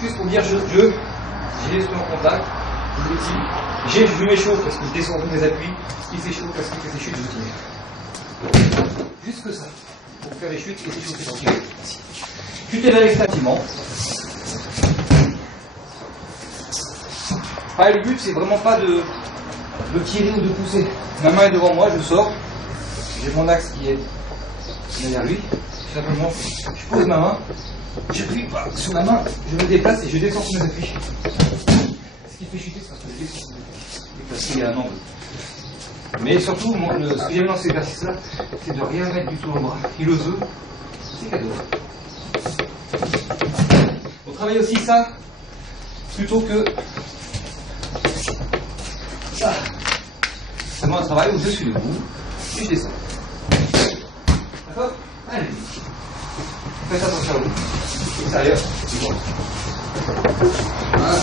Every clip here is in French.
Juste pour dire, j'ai l'instrument en contact, l'outil, je m'échauffe parce qu'il descend mes appuis, il s'échauffe parce qu'il fait ses chutes de l'outil. Juste que ça, pour faire les chutes et s'échauffer. Chuter vers l'extrêmement. Pareil, le but c'est vraiment pas de tirer ou de pousser. Ma main est devant moi, je sors, j'ai mon axe qui est derrière lui, simplement je pose ma main, j'appuie sur la main, je me déplace et je descends sur mes appuis. Ce qui fait chuter, c'est parce que je descends sur mes appuis. Parce qu'il y a un angle. Mais surtout, ce que j'aime dans cet exercice-là, c'est de rien mettre du tout au bras. Il le veut, c'est cadeau. On travaille aussi ça, plutôt que ça. C'est moi un travail où je suis debout, et je descends. D'accord? Allez. Faites attention à vous. Extérieur, c'est bon. Voilà.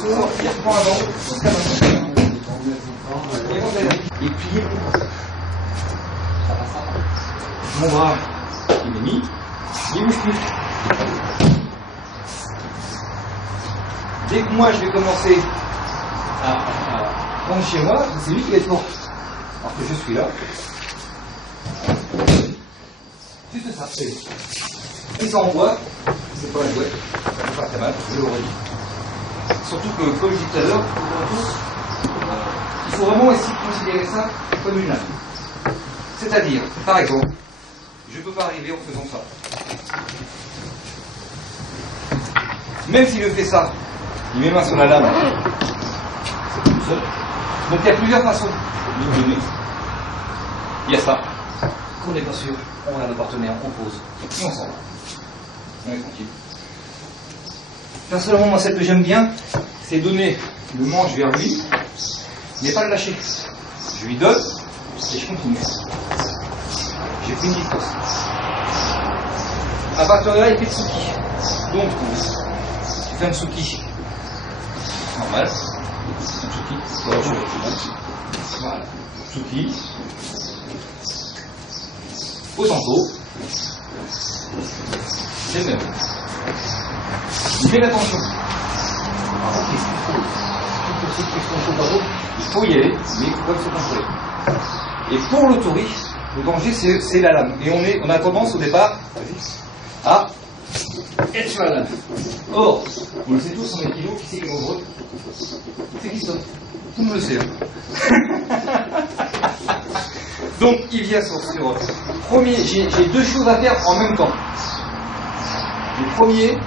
Sortir, point avant, et plier. Mon bras, il est mis, il bouge plus. Dès que moi je vais commencer à prendre chez moi, c'est lui qui va être fort. Alors que je suis là. Juste ça, c'est. Et ça envoie, c'est pas la jouette, ça fait pas très mal, je le redis. Surtout que, comme je disais tout à l'heure, il faut vraiment essayer de considérer ça comme une lame. C'est-à-dire, par exemple, je ne peux pas arriver en faisant ça. Même s'il me fait ça, il met les mains sur la lame, c'est tout seul. Donc il y a plusieurs façons de le donner. Il y a ça, qu'on n'est pas sûr, on a le partenaire, on pose, et on s'en va. On est tranquille. Personnellement, moi, celle que j'aime bien, c'est donner le manche vers lui, mais pas le lâcher. Je lui donne, et je continue. J'ai pris une distance. À partir de là, il fait tsuki. Donc, tu fais un tsuki normal. Un tsuki. Voilà. Tsuki. Au tempo. C'est le même. Mais attention. Il faut y aller, mais il faut pas se contrôler. Et pour l'autori, le danger c'est la lame. Et on a tendance au départ à être sur la lame. Or, on le sait tous, on est kilo, qui c'est qui est nombreux? C'est Christophe. Tout le monde le sait. Donc il vient sur premier, j'ai deux choses à faire en même temps. Le premier,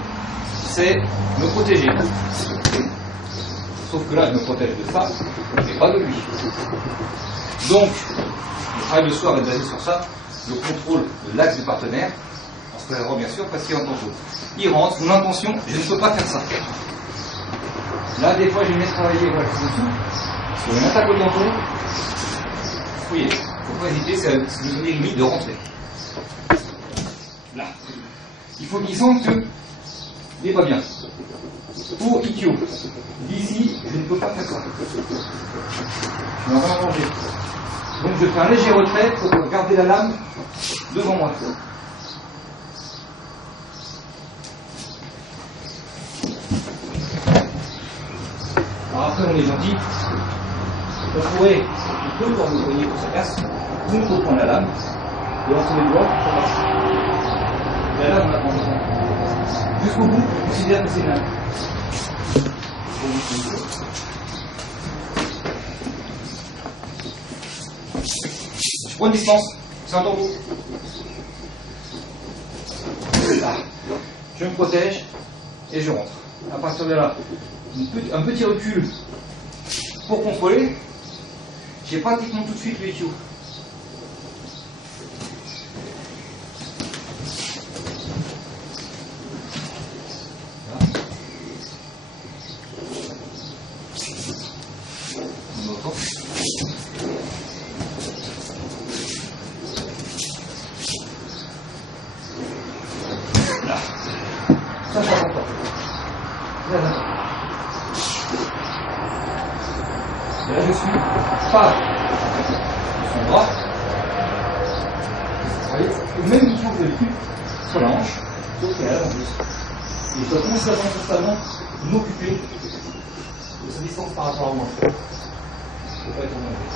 c'est me protéger. Sauf que là, je me protège de ça, mais pas de lui. Donc, le travail de soir est basé sur ça, le contrôle de l'axe du partenaire, en se préservant bien sûr, parce qu'il rentre en jeu. Il rentre, mon intention, je ne peux pas faire ça. Là, des fois, je vais mettre travailler voilà, dessous, sur une attaque au menton. Vous voyez, il ne faut pas hésiter, c'est me donner limite de rentrer. Là. Il faut qu'il sente que il n'est pas bien. Pour Ikkyo, d'ici, je ne peux pas faire ça. Je n'ai rien manger. Donc je fais un léger retrait pour garder la lame devant moi. Alors après, on est gentil. On pourrait, on peut, quand vous voyez pour sa casse, vous ne prendre la lame, et entre les doigts, ça passe. La lame, on la prend. Jusqu'au bout, on considère que c'est une lame. Je prends une distance, c'est un tambour. Là, je me protège et je rentre. À partir de là, un petit recul pour contrôler. J'ai pratiquement tout de suite le Ikkyo. Ça, c'est important. Là, je suis pas de son bras. Vous voyez, le même mouvement que d'habitude sur la hanche, sauf qu'elle est à l'envers. Et je dois constamment m'occuper de sa distance par rapport à moi. Je ne peux pas être en danger.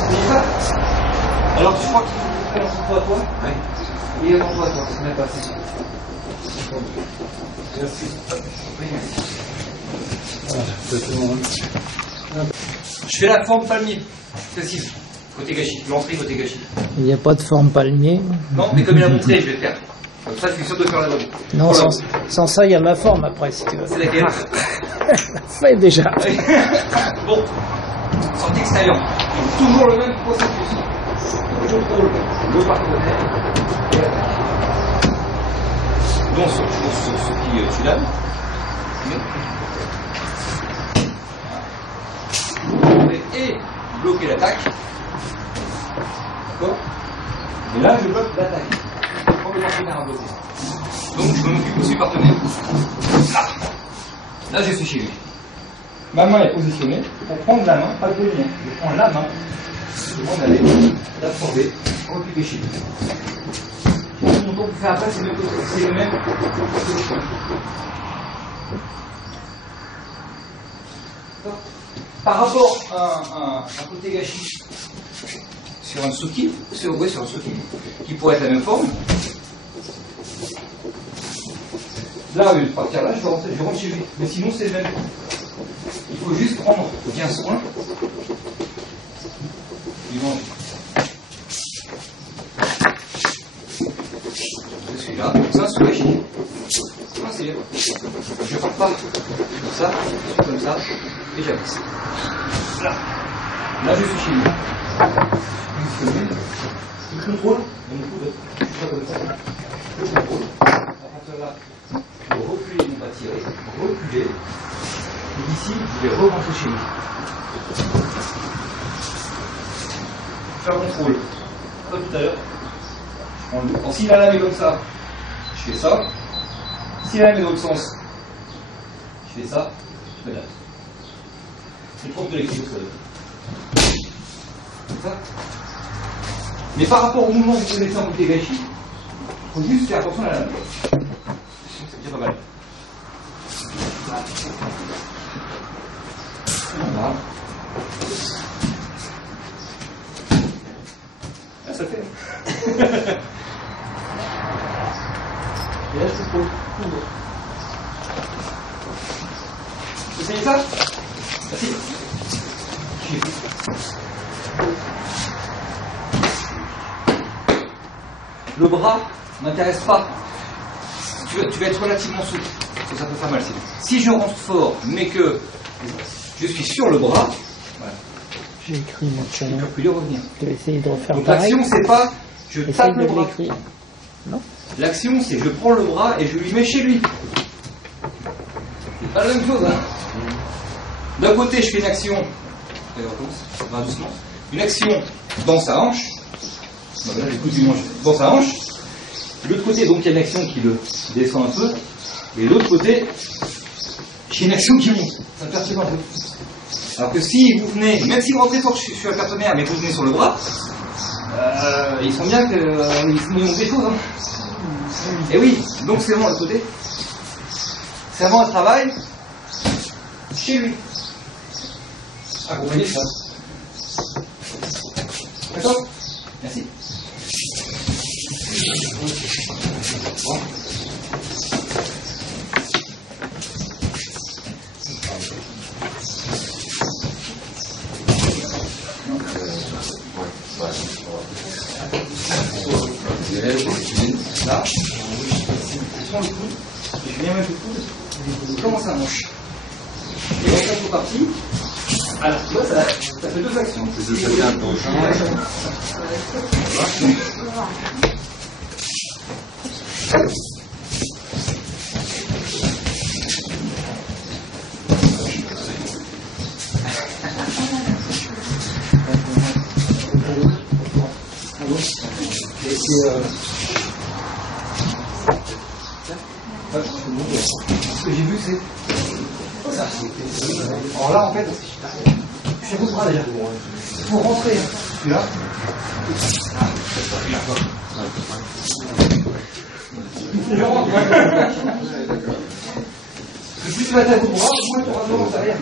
Vous voyez ça? Alors je crois qu'il faut faire attention à toi. Oui. Et attention à toi, c'est même pas assez. Merci. Oui, merci. Je fais la forme palmier, précise. Côté gâchis, l'entrée côté gâchis. Il n'y a pas de forme palmier. Non, mais comme il a montré, je vais le faire. Comme ça, je suis sûr de faire la bonne. Non, sans ça, il y a ma forme après, si tu veux. C'est laquelle? Fais déjà. Bon, sortie extérieure. Toujours le même processus. Je contrôle le partenaire et l'attaque. Donc, sur ce qui tu l'as. Et bloquer l'attaque. D'accord? Et là, je bloque l'attaque. Quand le partenaire a bloqué. Donc, je m'occupe aussi du partenaire. Là, je suis chez lui. Ma main est positionnée pour prendre la main, pas le poignet. Je prends la main, je m'en aller, l'absorber, repliquer chez lui. Tout ce qu'on peut faire après, c'est le même. Par rapport à un côté gâchis sur un soki, sur un soki, qui pourrait être la même forme, là, au lieu de partir là, je rentre chez lui. Mais sinon, c'est le même. Il faut juste prendre bien soin du manger. Je suis là, comme ça, sous gâchis. C'est bien. Je ne pars pas comme ça, je suis comme ça, et j'avance. Là, je suis chez lui. Je contrôle mon coude, comme ça. Je contrôle. À partir de là, je vais reculer, non pas tirer, reculer. Et d'ici, je vais rentrer chez lui. Faire contrôle. Comme tout à l'heure. Si la lame est comme ça, je fais ça. Si la lame est dans l'autre sens, je fais ça, je fais là. C'est propre de l'équilibre, ça. Comme ça. Mais par rapport au mouvement que vous connaissez en côté gâchis, il faut juste faire attention à la lame. C'est déjà pas mal. Voilà. Ah, ça fait. Et là, je te pose. Vous essayez ça? Merci. Le bras m'intéresse pas. Tu vas être relativement souple. Parce que ça peut faire mal. Si je rentre fort, mais que je suis sur le bras, voilà. J'ai écrit mon channel. Je peux lui revenir. Tu vas essayer de refaire Donc pareil. l'action, c'est pas je Essaye tape de le bras. l'écrire. Non? L'action, c'est je prends le bras et je lui mets chez lui. C'est pas la même chose, hein. D'un côté, je fais une action, on va doucement, une action dans sa hanche. Là, j'écoute du manche dans sa hanche. De l'autre côté, donc, il y a une action qui le descend un peu. Et de l'autre côté, j'ai une action qui monte. Ça me perturbe un peu. Alors que si vous venez, même si vous rentrez fort sur le partenaire, mais que vous venez sur le bras, ils sont bien qu'ils se montrent des choses. Hein. Et oui, donc c'est vraiment de côté. C'est vraiment un travail chez lui. Accompagner ça. D'accord? Merci. Bon. Là, je prends le coude, je viens mettre le coude, je commence à manche. Et quand ça fait partie, alors tu vois, ça fait deux actions. C'est de chacun à gauche. Et puis, Ouais, ce que j'ai vu, c'est ça. Alors là, en fait, je suis à bout de bras déjà. Il faut rentrer. Celui-là. Je rentre. Plus tu vas être à bout de bras, moins tu auras de l'eau derrière.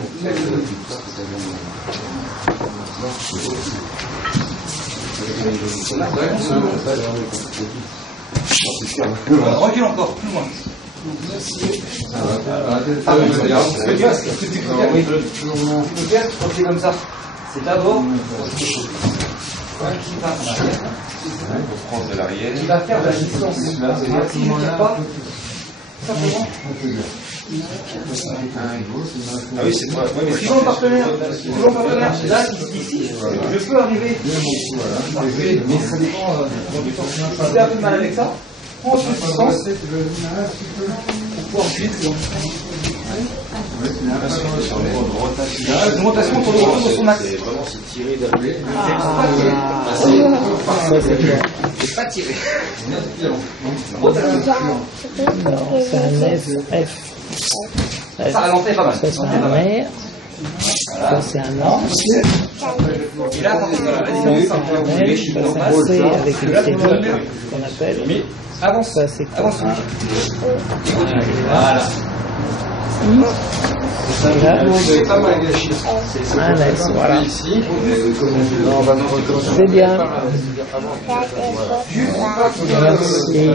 Recule encore, plus loin. Ce que tu as, ce que tu peux faire, oui. Tu peux faire quand c'est comme ça. C'est d'abord qui va en arrière. Prendre de l'arrière. Il va faire la distance. Si je ne tire pas, simplement. Ah oui, c'est pas. Ouais, mais Suivant le partenaire, là, ici, je peux arriver. Mais ça dépend du temps. Si tu as un peu de mal avec ça, prends un peu de distance. Pour ensuite, une rotation pour le retour de son axe. C'est vraiment se tirer d'arrière. C'est pas tiré. Non, c'est un F. Ça ralentit pas mal. Ça, c'est un R. Ça, c'est un A. Et là, par contre, voilà, la Ça, différence, c'est un L. Ça, c'est un C avec une crédit qu'on appelle. mais avance, Ça, c'est avance. quoi? Voilà. Et là, C'est pas mal gâché. un S, voilà. Ici. On va nous recommencer. C'est bien. Merci.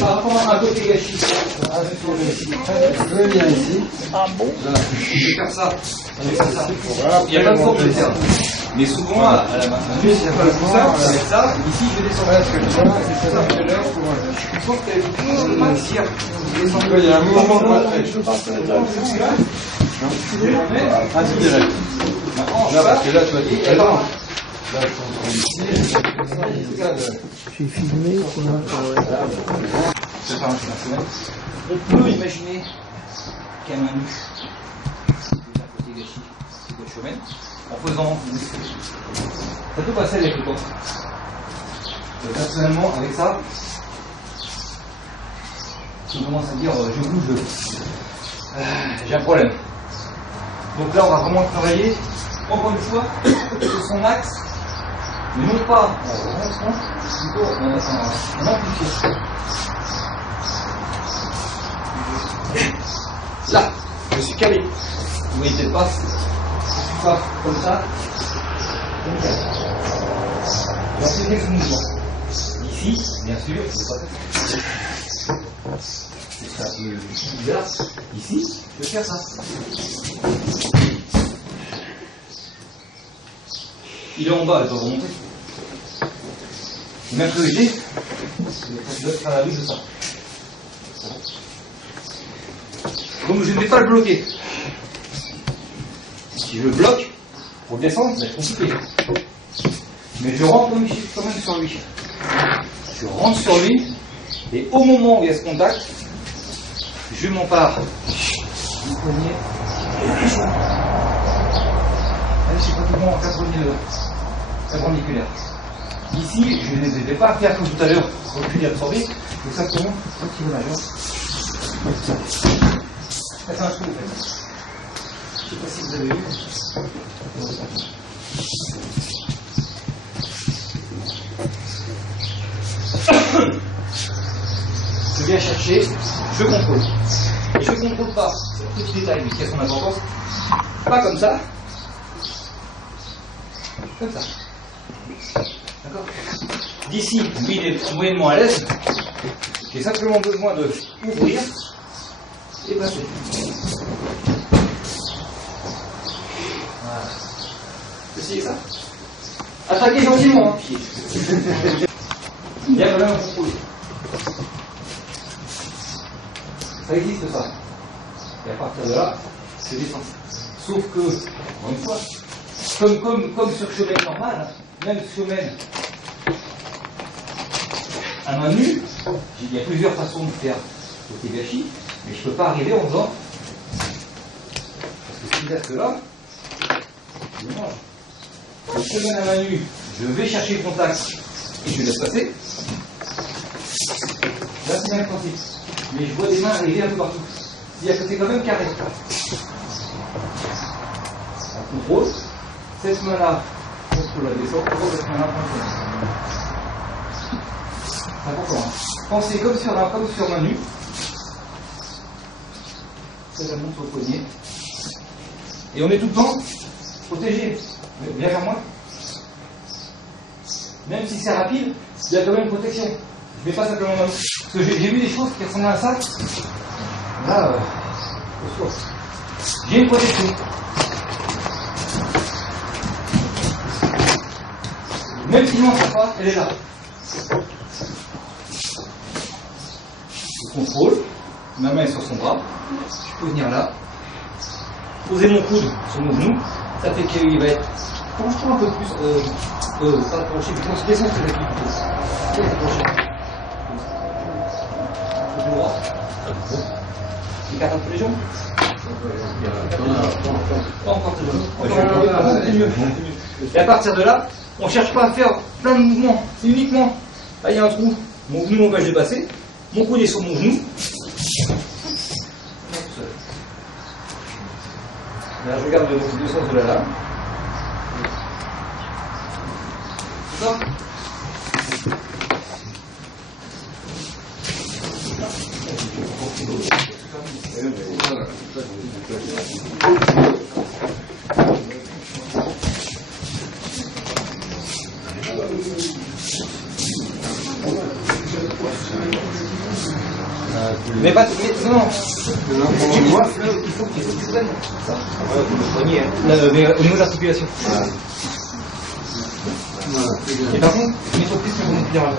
Par rapport à un côté gâchis, Je viens ici. Ah bon? je vais faire ça. Je vais faire ça. Il y a plein de formes de faire. Mais souvent, à la main, il y a pas le ça, avec ça, ici, je vais descendre. Je pense qu'elle est toujours le max hier. Il y a un mouvement de retrait. Indirect. Là, parce que là, tu vas dire, là, ils sont ici. Je suis filmé. On peut imaginer qu'à main nue, c'est un côté gâchis, c'est côté chemin, en faisant une description. Ça peut passer avec le temps. Personnellement, avec ça, je commence à dire je bouge, j'ai un problème. Donc là, on va vraiment travailler, encore une fois, sur son axe, mais non pas en rentrant, plutôt en amplifiant. Là, je suis calé. Vous voyez peut-être pas, je suis pas comme ça, comme ça. Et ensuite, ce mouvement. Ici, bien sûr, je ne pas faire. C'est un peu bizarre. Ici, je vais faire ça. Il est en bas, elle doit remonter. Même que j'ai, je dois faire la vue de ça. Donc je ne vais pas le bloquer. Si je le bloque, pour descendre, ça va être compliqué. Mais je rentre quand même sur lui. Je rentre sur lui, et au moment où il y a ce contact, je m'empare du poignet. Je suis pratiquement en perpendiculaire. Ici, je ne vais pas faire comme tout à l'heure, reculer absorber, mais simplement retirer ma jambe. Ça fait un trou en fait. Je ne sais pas si vous avez vu. Je viens chercher, je contrôle. Et je ne contrôle pas, c'est un petit détail mais qui a son importance, pas comme ça, comme ça. D'accord? D'ici, lui il est moyennement à l'aise, j'ai simplement besoin de ouvrir et passer. Voilà. Essayez ça. Attaquez gentiment, hein, pied. Bien vraiment contrôlé. Ça existe ça. Et à partir de là, je descends. Sauf que, encore une fois, comme sur chemin normal, hein, même chemin à main nue, il y a plusieurs façons de faire côté gâchis, mais je ne peux pas arriver en faisant. Parce que c'est-à-dire que là, je mange. Le chemin à main nue, je vais chercher le contact et je laisse passer. Là, c'est bien le principe. Mais je vois des mains arriver un peu partout. C'est-à-dire que c'est quand même carré. On contrôle. Cette main-là, contrôle la descente. Cette main-là, contrôle. C'est important. Hein. Pensez comme sur main nue. C'est la montre sur le poignet. Et on est tout le temps protégé. Viens vers moi. Même si c'est rapide, il y a quand même une protection. Je ne mets pas simplement ma main. Parce que j'ai vu des choses qui ressemblent à ça. Là, j'ai une protection. Même si non, ça pas, elle est là. Je contrôle. Ma main est sur son bras. Je peux venir là. Poser mon coude sur mon genou. Ça fait qu'il va être penché un peu plus. Pas penché, plutôt se descendre sur le pied. Il perd un peu les jambes. Pas encore tes jambes. C'est mieux. Et à partir de là, on ne cherche pas à faire plein de mouvements. C'est uniquement, là il y a un trou. Mon genou m'empêche de passer. Mon coude est sur mon genou. Là, je regarde le sens de la lame. D'accord ? Mais pas. Mais, non. Il faut que tu prennes ça. Le poignet, hein. Mais au niveau de l'articulation. Et par contre, il faut plus que vous me dire là.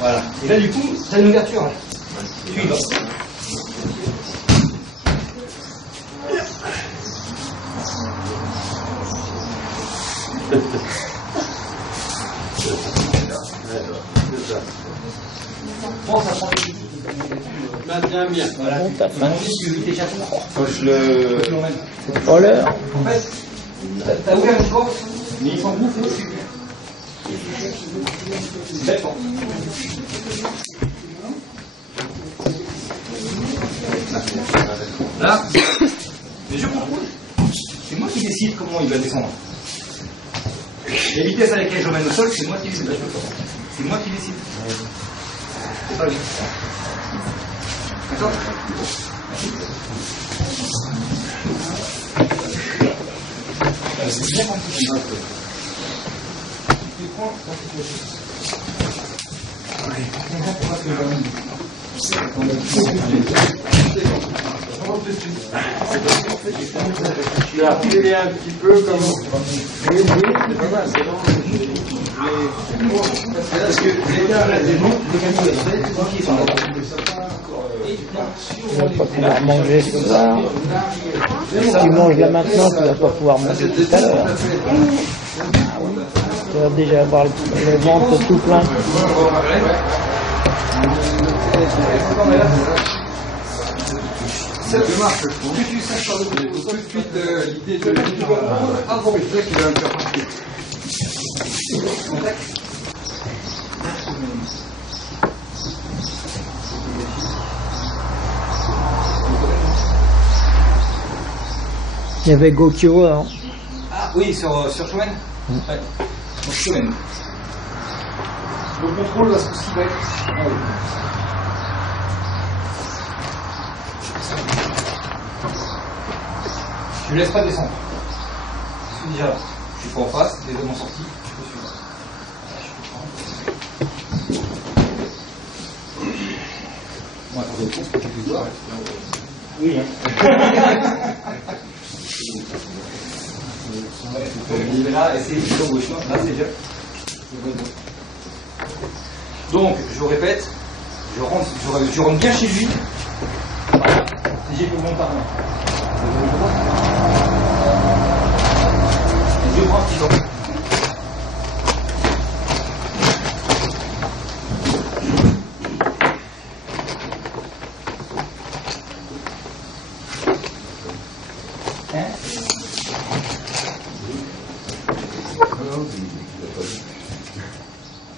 Voilà. Et là, du coup, tu as une ouverture. Tu y vas. Bon, ça prend les maintiens bien. Voilà. Bon, t'as faim. Poche le. C'est pas l'heure. En fait, t'as ouvert une porte, mais il s'en bouffe aussi. Bêtement. Là, mais je contrôle. C'est moi qui décide comment il va descendre. La vitesse à laquelle je l'emmène au sol, c'est moi qui décide. C'est moi qui décide. C'est pas lui. D'accord ? C'est bien compris. Tu prends quand tu te Tu as filé un petit peu comme. Oui, c'est pas mal, c'est bon. Parce que les gars, là, des noms, les gamins, c'est moi qui sont là. Tu vas pas pouvoir manger ce soir. Si tu manges là maintenant, tu vas pas pouvoir manger tout à l'heure. Ah oui. Tu vas déjà avoir le ventre tout plein. Ça démarche, je trouve. Que tu saches par le tout de suite l'idée de ah bon, c'est vrai qu'il va me faire partir. Il y avait Gokyo, hein. Ah oui, sur Shomen. Ouais. Sur Shomen. Le contrôle, là, ce qui va être. Ah oui. Je ne laisse pas descendre. Je suis déjà là. Je suis pas en face, les deux m'ont sorti. Je peux suivre. Bon, attendez, je pense que tu peux voir. Oui, hein. Là, essayez de faire gauche. Là, c'est déjà. Donc, je répète, je rentre bien chez lui. Voilà. Si j'ai pour mon parent. Je prends un petit temps.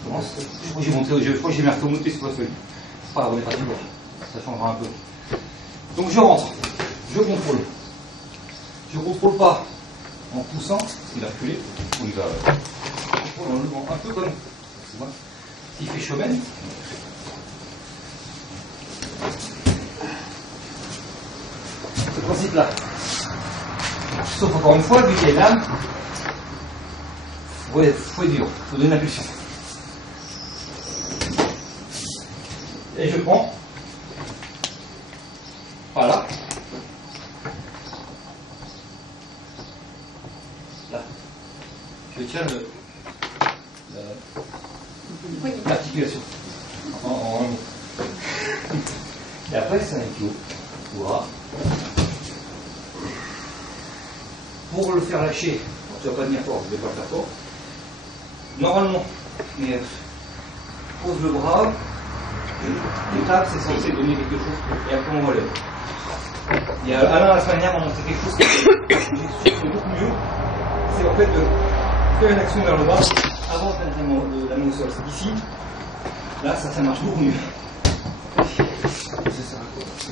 Je commence. Je crois que j'ai monté, je crois que j'ai marqué au monté sur la feuille. C'est pas grave, on est parti pour. Ça changera un peu. Donc je rentre, je contrôle. Je contrôle pas en poussant, il a reculé, ou il va. Je contrôle en levant un peu comme. C'est moi. S'il fait chaumaine. Ce principe-là. Sauf encore une fois, vu qu'il y a une lame, faut être dur, faut donner l'impulsion. Et je prends. Voilà. Là. Je tiens l'articulation. En un mot. Et après, c'est un kilo. Voilà. Pour le faire lâcher, tu ne vas pas tenir fort, je ne vais pas le faire fort. Normalement, mais pose le bras, l'étape c'est censé donner quelque chose, et après on relève. Il y a Alain la semaine dernière m'a montré quelque chose qui est beaucoup mieux, c'est en fait de faire une action vers le bas avant de la main au sol. C'est ici, là ça marche beaucoup mieux.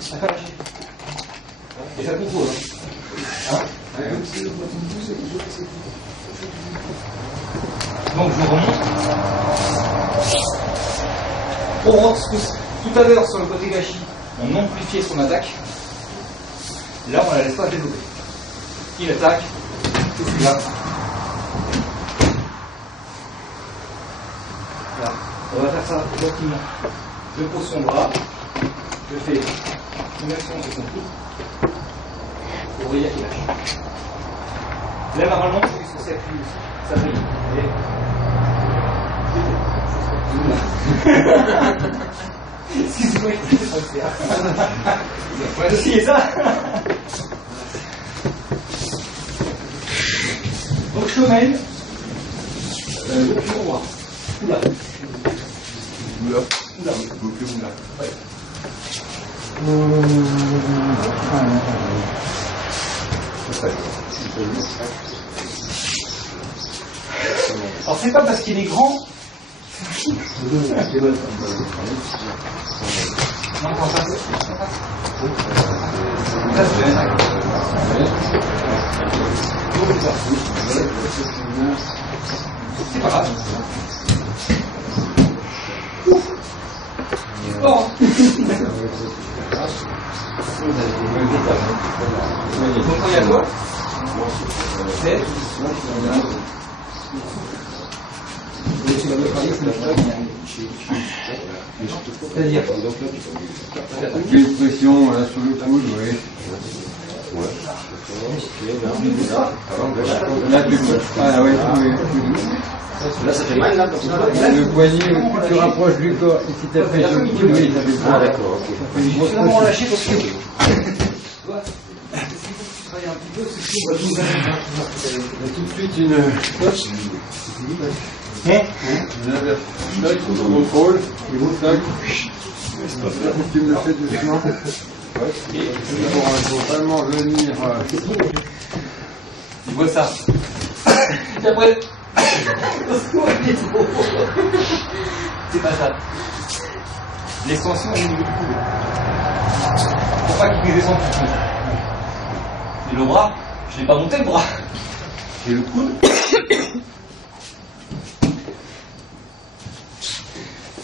Ça fait lâcher. Et ça contrôle. Hein? Donc je remonte. On rentre tout à l'heure sur le côté gâchis, on amplifiait son attaque. Là on la laisse pas développer. Il attaque, c'est celui-là. Là. On va faire ça gentiment. Je pose son bras, je fais une action sur son cou. Vous voyez qu'il lâche. Là, normalement, puisque c'est appuyé aussi, ça brille. Excusez-moi, je ne sais pas le faire. Ça. Donc, je mène le pied droit. Oula. Oula. Oula. Le pied oula. Ouais. Alors c'est pas parce qu'il est grand. Non, quand ça c'est pas grave. Bon. Donc il y a quoi? C'est c'est-à-dire Il y a une pression là, sur le coude, oui. Là, tu peux. Ah, oui, oui. Là, ça fait mal, là, comme ça. Le poignet, plus tu rapproches du corps, et si tu as fait sur le coude, oui, ça fait mal. Ah, d'accord, ok. je suis vraiment lâché parce que. Tu vois, tu travailles un petit peu, c'est tout. Tout de suite une inversion, contrôle, et vous tac. Tu me le fais doucement. Pour vraiment venir. Tu vois ça. Et après. C'est pas ça. L'extension est au niveau du coude. Pour pas qu'il descende tout de suite. Et le bras, je n'ai pas monté le bras. J'ai le coude.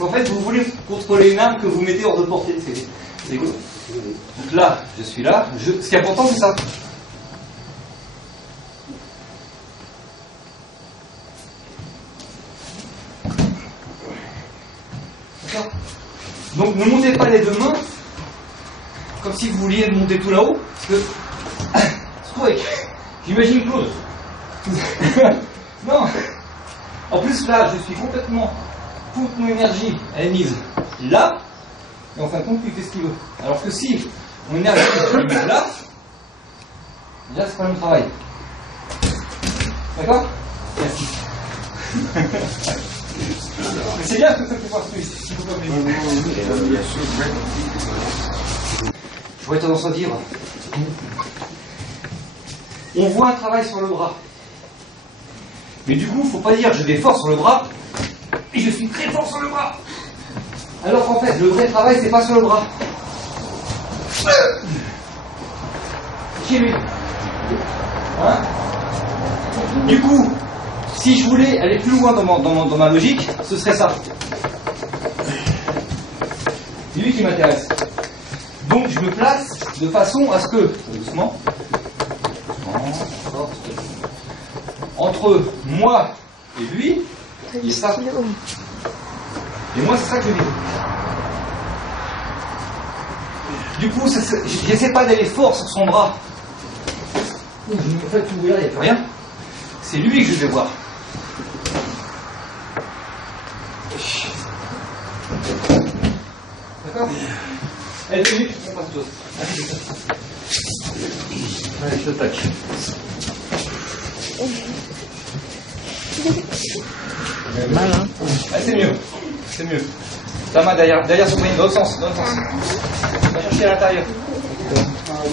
En fait, vous voulez contrôler une arme que vous mettez hors de portée. C'est cool. Donc là, je suis là. Ce qui est important, c'est ça. D'accord. Donc ne montez pas les deux mains comme si vous vouliez monter tout là-haut. Parce que, surtout avec, j'imagine Claude. Non. En plus là, je suis complètement, toute mon énergie, elle est mise là, et en fin de compte, il fait ce qu'il veut. Alors que si mon énergie est mise là, déjà c'est pas le même travail. D'accord? Merci. Mais c'est bien que ça fait voir plus. Si vous pouvez. J'aurais tendance à dire, on voit un travail sur le bras. Mais du coup, il ne faut pas dire je vais fort sur le bras et je je suis très fort sur le bras. Alors qu'en fait, le vrai travail, c'est pas sur le bras. Chez lui. Hein? Du coup, si je voulais aller plus loin dans ma logique, ce serait ça. C'est lui qui m'intéresse. Donc je me place de façon à ce que, doucement, entre moi et lui, il y a ça. Et moi, c'est ça que je dis. Du coup, j'essaie pas d'aller fort sur son bras. En fait, vous regardez, il n'y a plus rien. C'est lui que je vais voir. D'accord? Allez, 2 minutes, on passe tous. Allez, je t'attaque. Mal, hein? Allez, c'est mieux. C'est mieux. Ta main derrière son poignet, dans l'autre sens. Va chercher à l'intérieur.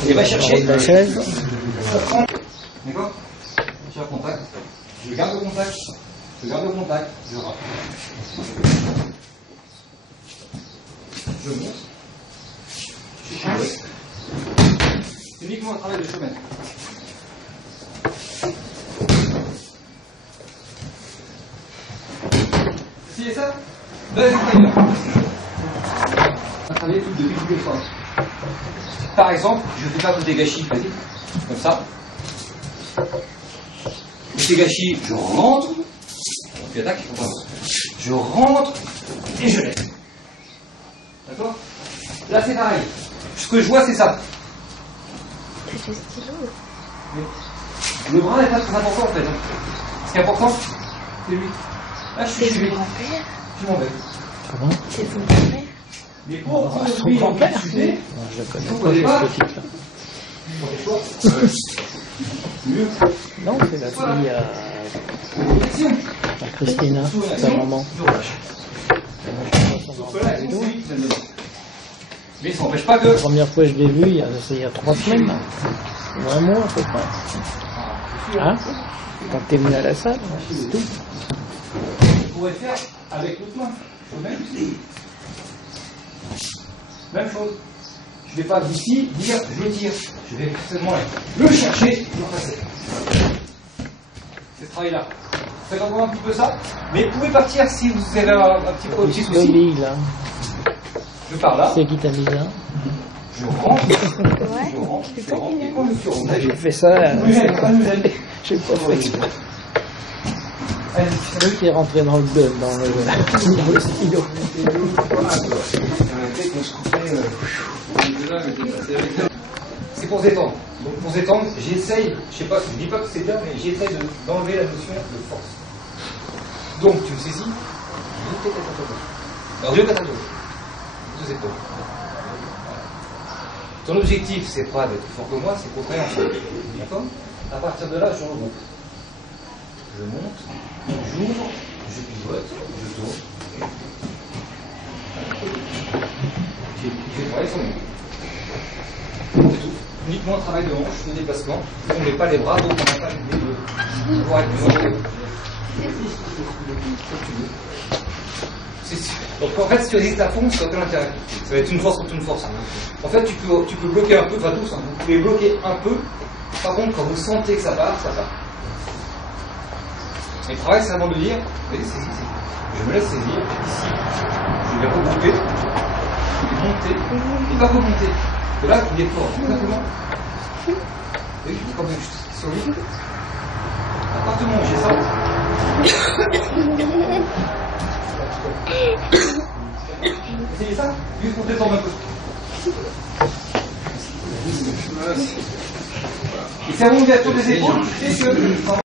Et va chercher. La chaise. D'accord? Je tire le contact. Je garde le contact. Je garde le contact. Je rate. Je monte. Je change. C'est uniquement un travail de chemin. Vous essayez ça? Deuxième taille. On va travailler tout depuis toutes les fois. Par exemple, je fais pas des gâchis, vas-y, comme ça. Ces gâchis, je rentre. Puis attaque, je rentre et je lève. D'accord? Là, c'est pareil. Ce que je vois, c'est ça. C'est le stylo. Le bras n'est pas très important en fait. Ce qui est important, c'est lui. Là, je suis C'est chez lui. son grand-père. Je m'en vais. Comment? C'est son grand-père. Mais pour Son lui, grand-père? chuter, Non, je le connais vous pas, connaissez pas cette petite-là. mieux. Non, c'est la fille Action. à Christina, sa maman. Je relâche. Sauf que là, c'est lui qui mène dedans. Mais ça n'empêche pas que. La première fois que je l'ai vu, il y a 3 semaines, là. Ou un mois à peu près. Hein? Quand t'es venu à la salle, c'est tout. Je pourrais faire avec l'autre main. Même chose. Je ne vais pas d'ici dire je tire. Je vais seulement le chercher et le passer. C'est ce travail-là. Faites encore un petit peu ça. Mais vous pouvez partir si vous avez un petit souci. Joli, là. Je pars là. C'est qui t'a mis ça? Je rentre. Ouais. Je rentre. Je rentre. Et quand je suis rentré, J'ai fait ça. nous gêne, pas nous gêne. J'ai pas fait exprès. Allez, C'est lui qui est rentré dans le stylo. c'est pour se détendre. Donc pour se détendre, j'essaye, je sais pas, je dis pas que c'est bien, mais j'essaye d'enlever la notion de force. Donc tu me saisis, alors deux catalogues, deux épaules. Ton objectif, c'est pas d'être fort que moi, c'est qu'au contraire, d'accord? À partir de là, je regroupe. Je monte, j'ouvre, je pivote, je tourne. J'ai travaillé sur moi. C'est tout. Uniquement un travail de hanche, de déplacement. On ne met pas les bras, donc on n'a pas l'idée de pouvoir être plus en haut. Donc en fait, si tu résistes à fond, ça n'a aucun intérêt. Ça va être une force contre une force. En fait, tu peux bloquer un peu, enfin tous, hein. Vous pouvez bloquer un peu. Par contre, quand vous sentez que ça part, ça part. Et le travail, c'est avant de dire, vous voyez, saisis. Je me laisse saisir, ici. Je vais regrouper, monter, et pas remonter. Et là, il est fort. Exactement. Oui, quand même, je sur lui. À partir du moment où j'ai ça. Essayez ça, juste pour détendre un peu. Et c'est un mouvement des épaules, c'est que